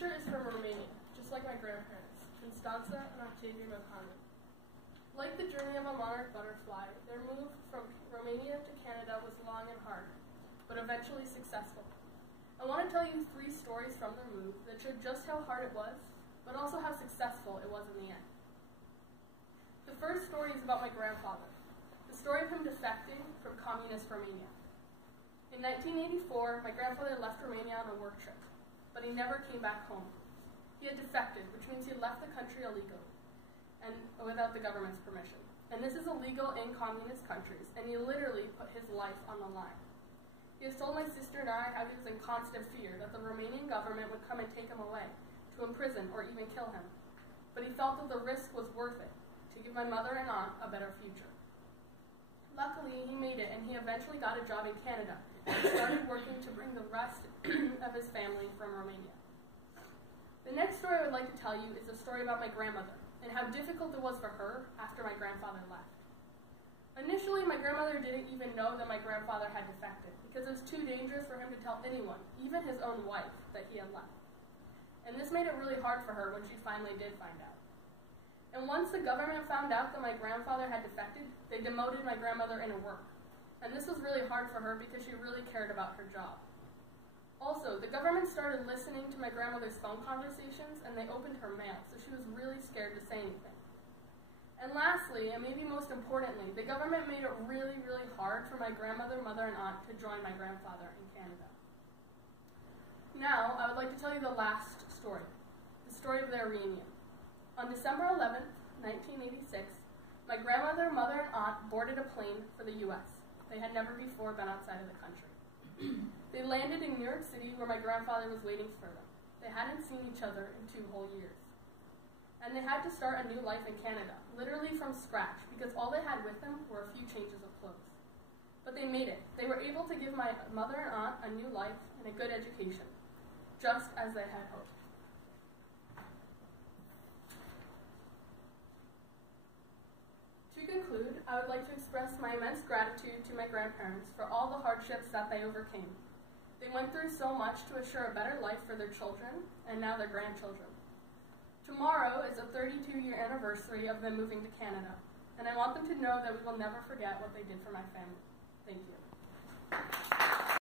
sister is from Romania, just like my grandparents, Constanța and Octavia Milcanu. Like the journey of a monarch butterfly, their move from Romania to Canada was long and hard, but eventually successful. I want to tell you 3 stories from their move that showed just how hard it was, but also how successful it was in the end. The first story is about my grandfather, the story of him defecting from communist Romania. In 1984, my grandfather left Romania on a work trip, but he never came back home. He had defected, which means he had left the country illegally and without the government's permission. And this is illegal in communist countries, and he literally put his life on the line. He has told my sister and I how he was in constant fear that the Romanian government would come and take him away, to imprison or even kill him. But he felt that the risk was worth it, to give my mother and aunt a better future. Luckily, he made it, and he eventually got a job in Canada and started working to bring the rest of his family from Romania. The next story I would like to tell you is a story about my grandmother and how difficult it was for her after my grandfather left. Initially, my grandmother didn't even know that my grandfather had defected because it was too dangerous for him to tell anyone, even his own wife, that he had left. And this made it really hard for her when she finally did find out. And once the government found out that my grandfather had defected, they demoted my grandmother into work. And this was really hard for her because she really cared about her job. Also, the government started listening to my grandmother's phone conversations, and they opened her mail, so she was really scared to say anything. And lastly, and maybe most importantly, the government made it really, really hard for my grandmother, mother, and aunt to join my grandfather in Canada. Now, I would like to tell you the last story, the story of their reunion. On December 11th, 1986, my grandmother, mother, and aunt boarded a plane for the U.S. They had never before been outside of the country. They landed in New York City where my grandfather was waiting for them. They hadn't seen each other in 2 whole years. And they had to start a new life in Canada, literally from scratch, because all they had with them were a few changes of clothes. But they made it. They were able to give my mother and aunt a new life and a good education, just as they had hoped. To conclude, I would like to express my immense gratitude to my grandparents for all the hardships that they overcame. They went through so much to assure a better life for their children and now their grandchildren. Tomorrow is the 32-year anniversary of them moving to Canada, and I want them to know that we will never forget what they did for my family. Thank you.